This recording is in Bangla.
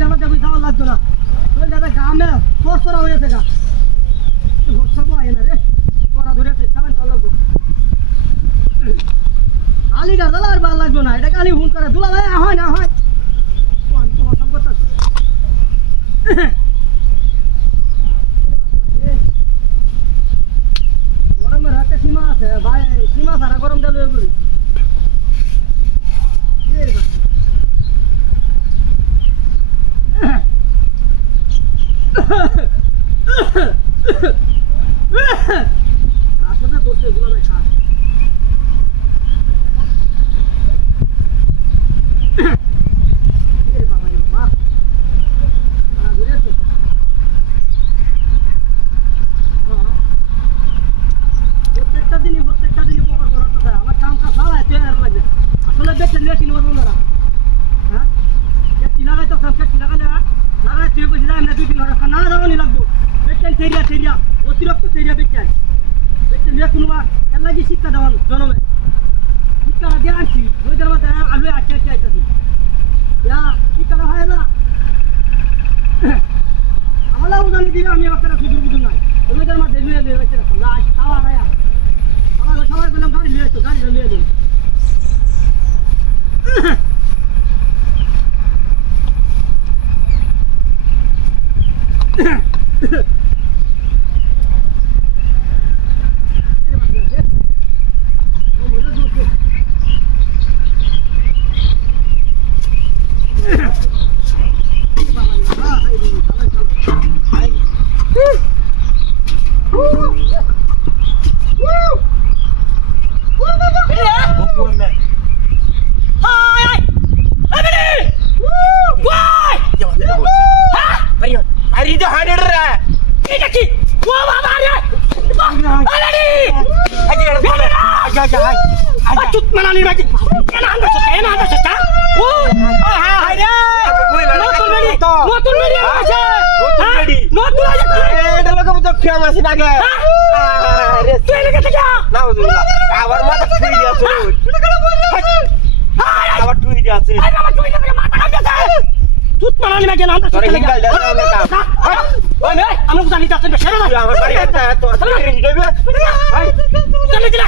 জামা যাবে যাওয়া লাগতো না। তোর দাদা গামে সরসরা হয়েছে গা। সব হয় না রে পড়া ধরেছে চালান কর লাগবো আলিটা দালা আর ভালো লাগতো না, এটা কালি হুন করে। দুলা ভাই, হয় না, হয়। কোন তো হসব করতেছে গরমের সীমা আছে, ভাই, সীমা সারা গরম দেবে এগুলি এর বাচ্চা। আসলে দোষ এগুলো না খা এর বাবা রে বাবা তারা ঘুরে আছে হ্যাঁ প্রত্যেকটা দিনই প্রত্যেকটা দিনই বকর বড় কথা আমার কাম কাজ সারা তৈরি লাগে আসলে দেখতে নিয়ে কিনবো তোমরা হ্যাঁ একটি লাগাই তো কাম একটি লাগালে লাগাই তুই বুঝি না দুই তিন ঘণ্টা না যাওয়ানি লাগবো বেচেন তেরিয়া তেরিয়া অতিরিক্ত তেরিয়া বেচেন বেচেন নিয়ে কোনোবা এর লাগি শিক্ষা দেওয়ানো জনমে শিক্ষা দিয়ে আনছি রোজের মধ্যে আলু আটকে আটকে আইতেছি শিক্ষাটা হয় না আমালাও জানি দিলে আমি আপনারা সুদূর বুঝুন নাই। রোজের মধ্যে লুয়ে লুয়ে বেঁচে রাখলাম রাজ খাওয়া রায়া আমার সবাই বললাম গাড়ি লুয়ে তো গাড়ি লুয়ে দিন আরে তো হান্ড্রেড রে এটা কি ও বাবা রে আরে আচ্ছা আচ্ছা মানানি নাকি কেন আনছো কেন আনছো তা? ও হ্যাঁ হাই রে! নতুন মেডি নতুন মেডি আছে নতুন বেডি। নতুন আছে এটা লোক তো ফেম আছে নাকি আরে তুই লেগে থেকে না বুঝলা আবার মাথা ছুঁই দিয়েছে আবার ছুঁই দিয়েছে আরে বাবা তুই লেগে মাথা কাটছে চুপ মানানি না তোরে হিঙ্গাল দে ওই নে আমি জানি যাচ্ছে সেরা তুই আমার বাড়ি আসতে তো আসলে দিবে চলে দিলা